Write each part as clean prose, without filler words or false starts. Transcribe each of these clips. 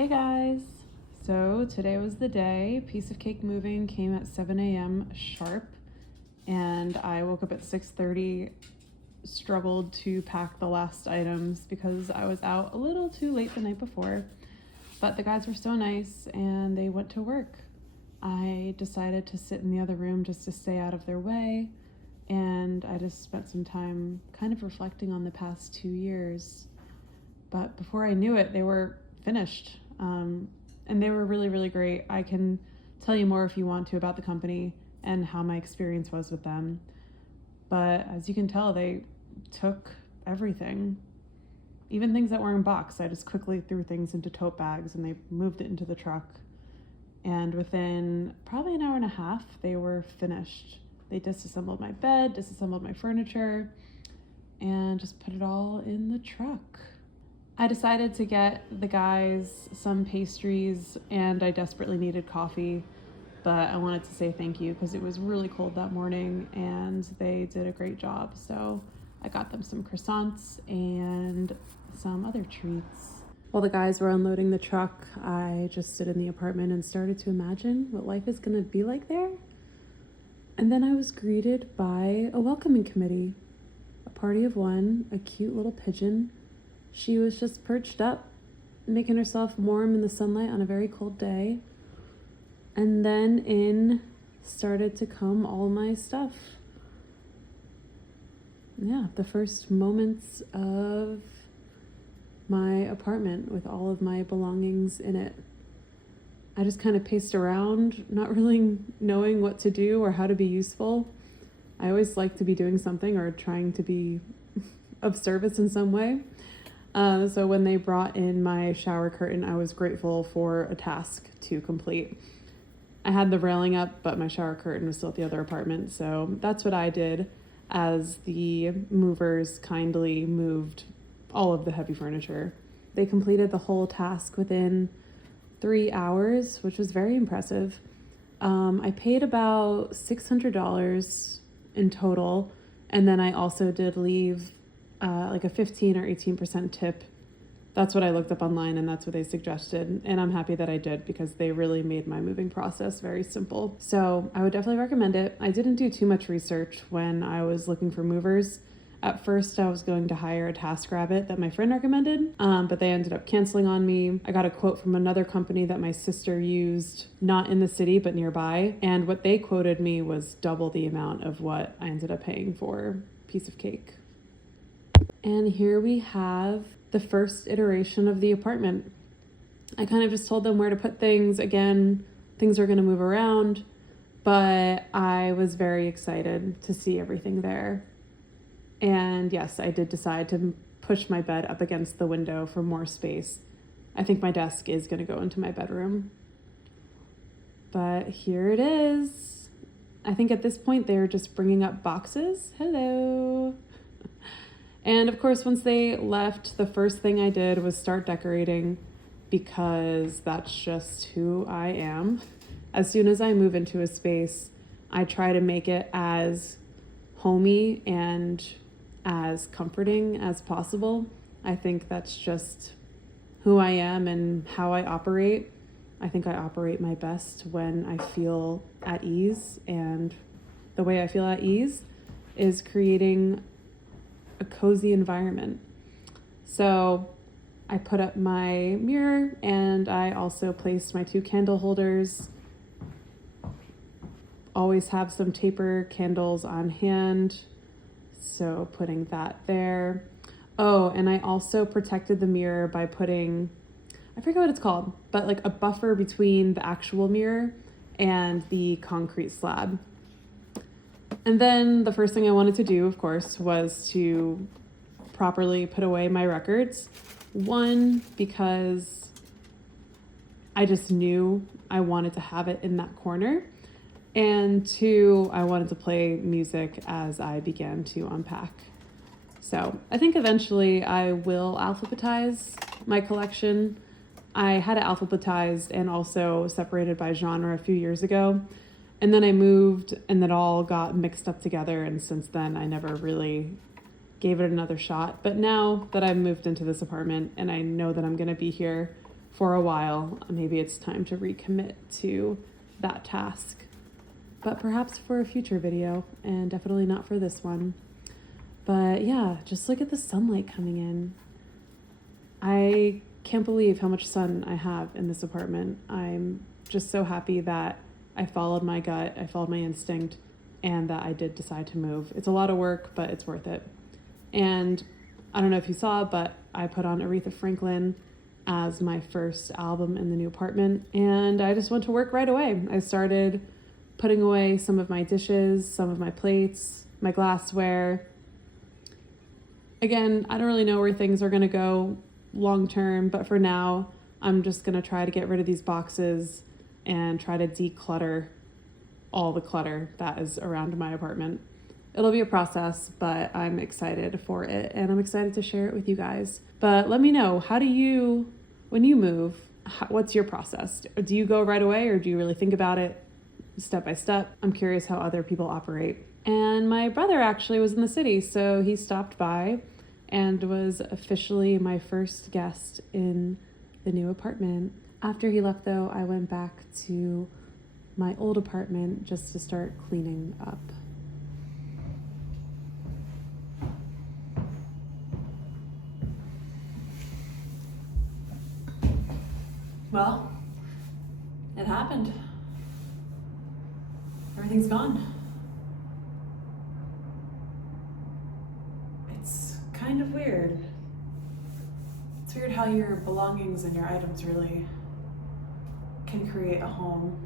Hey guys! So today was the day. Piece of Cake moving came at 7 a.m. sharp, and I woke up at 6:30, struggled to pack the last items because I was out a little too late the night before. But the guys were so nice and they went to work. I decided to sit in the other room just to stay out of their way, and I just spent some time kind of reflecting on the past 2 years. But before I knew it, they were finished. And they were really, really great. I can tell you more if you want to about the company and how my experience was with them. But as you can tell, they took everything, even things that were in box. I just quickly threw things into tote bags and they moved it into the truck. And within probably an hour and a half, they were finished. They disassembled my bed, disassembled my furniture, and just put it all in the truck. I decided to get the guys some pastries and I desperately needed coffee, but I wanted to say thank you because it was really cold that morning and they did a great job. So I got them some croissants and some other treats. While the guys were unloading the truck, I just stood in the apartment and started to imagine what life is going to be like there. And then I was greeted by a welcoming committee, a party of one, a cute little pigeon. She was just perched up, making herself warm in the sunlight on a very cold day. And then in started to come all my stuff. Yeah, the first moments of my apartment with all of my belongings in it. I just kind of paced around, not really knowing what to do or how to be useful. I always like to be doing something or trying to be of service in some way. So when they brought in my shower curtain, I was grateful for a task to complete. I had the railing up, but my shower curtain was still at the other apartment. So that's what I did as the movers kindly moved all of the heavy furniture. They completed the whole task within 3 hours, which was very impressive. I paid about $600 in total. And then I also did leave like a 15 or 18% tip. That's what I looked up online and that's what they suggested. And I'm happy that I did because they really made my moving process very simple. So I would definitely recommend it. I didn't do too much research when I was looking for movers. At first I was going to hire a TaskRabbit that my friend recommended, but they ended up canceling on me. I got a quote from another company that my sister used, not in the city, but nearby. And what they quoted me was double the amount of what I ended up paying for Piece of Cake. And here we have the first iteration of the apartment. I kind of just told them where to put things. Again, things are going to move around, but I was very excited to see everything there. And yes, I did decide to push my bed up against the window for more space. I think my desk is going to go into my bedroom. But here it is. I think at this point they're just bringing up boxes. Hello. And of course, once they left, the first thing I did was start decorating because that's just who I am. As soon as I move into a space, I try to make it as homey and as comforting as possible. I think that's just who I am and how I operate. I think I operate my best when I feel at ease, and the way I feel at ease is creating a cozy environment. So I put up my mirror and I also placed my 2 candle holders. Always have some taper candles on hand, so putting that there. Oh, and I also protected the mirror by putting, I forget what it's called, but like a buffer between the actual mirror and the concrete slab. And then the first thing I wanted to do, of course, was to properly put away my records. One, because I just knew I wanted to have it in that corner. And 2, I wanted to play music as I began to unpack. So I think eventually I will alphabetize my collection. I had it alphabetized and also separated by genre a few years ago. And then I moved and it all got mixed up together. And since then, I never really gave it another shot. But now that I've moved into this apartment and I know that I'm going to be here for a while, maybe it's time to recommit to that task. But perhaps for a future video, and definitely not for this one. But yeah, just look at the sunlight coming in. I can't believe how much sun I have in this apartment. I'm just so happy that I followed my gut, I followed my instinct, and that I did decide to move. It's a lot of work, but it's worth it. And I don't know if you saw, but I put on Aretha Franklin as my first album in the new apartment, and I just went to work right away. I started putting away some of my dishes, some of my plates, my glassware. Again, I don't really know where things are gonna go long term, but for now, I'm just gonna try to get rid of these boxes and try to declutter all the clutter that is around my apartment. It'll be a process, but I'm excited for it, and I'm excited to share it with you guys. But let me know, how do you, when you move, what's your process? Do you go right away, or do you really think about it step by step? I'm curious how other people operate. And my brother actually was in the city, so he stopped by and was officially my first guest in the new apartment. After he left though, I went back to my old apartment just to start cleaning up. Well, it happened. Everything's gone. It's kind of weird. It's weird how your belongings and your items really can create a home.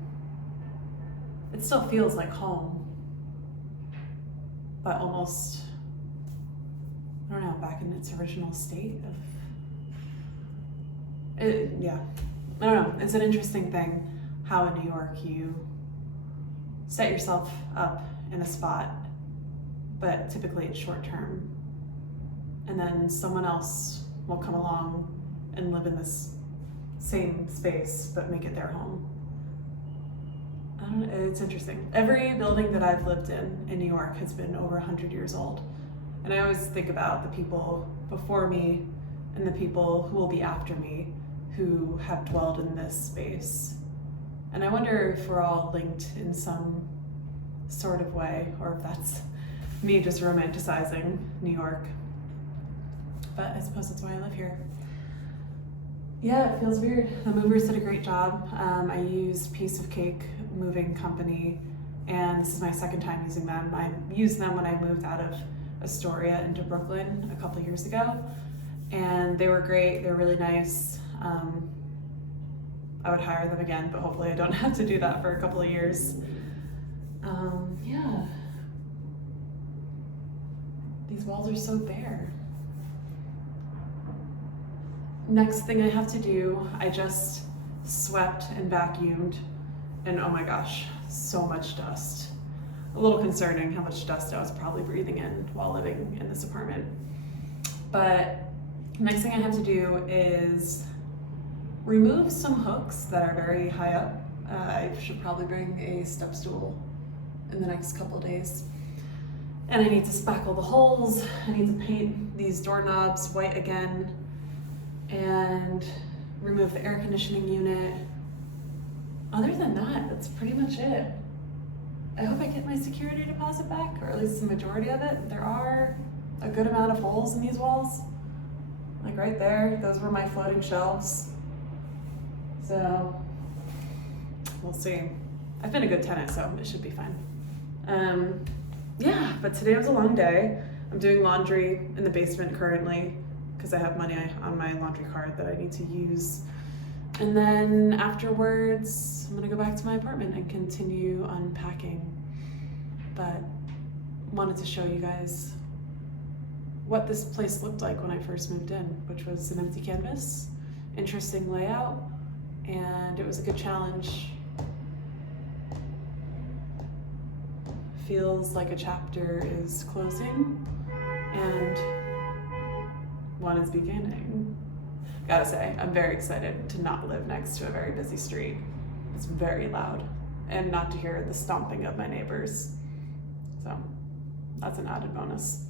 It still feels like home, but almost, I don't know, back in its original state of it. Yeah, I don't know. It's an interesting thing how in New York you set yourself up in a spot, but typically it's short term, and then someone else will come along and live in this same space but make it their home. I don't know, it's interesting. Every building that I've lived in New York has been over 100 years old, and I always think about the people before me and the people who will be after me who have dwelled in this space. And I wonder if we're all linked in some sort of way, or if that's me just romanticizing New York. But I suppose that's why I live here. Yeah, it feels weird. The movers did a great job. I used Piece of Cake Moving Company, and this is my second time using them. I used them when I moved out of Astoria into Brooklyn a couple years ago, and they were great. They're really nice. I would hire them again, but hopefully I don't have to do that for a couple of years. Yeah. These walls are so bare. Next thing I have to do, I just swept and vacuumed, and oh my gosh, so much dust. A little concerning how much dust I was probably breathing in while living in this apartment. But next thing I have to do is remove some hooks that are very high up. I should probably bring a step stool in the next couple days. And I need to spackle the holes. I need to paint these doorknobs white again and remove the air conditioning unit. Other than that, that's pretty much it. I hope I get my security deposit back, or at least the majority of it. There are a good amount of holes in these walls. Like right there, those were my floating shelves. So, we'll see. I've been a good tenant, so it should be fine. Yeah, but today was a long day. I'm doing laundry in the basement currently because I have money on my laundry card that I need to use. And then afterwards, I'm gonna go back to my apartment and continue unpacking. But wanted to show you guys what this place looked like when I first moved in, which was an empty canvas, interesting layout, and it was a good challenge. Feels like a chapter is closing and one is beginning. Gotta say, I'm very excited to not live next to a very busy street. It's very loud, and not to hear the stomping of my neighbors. So that's an added bonus.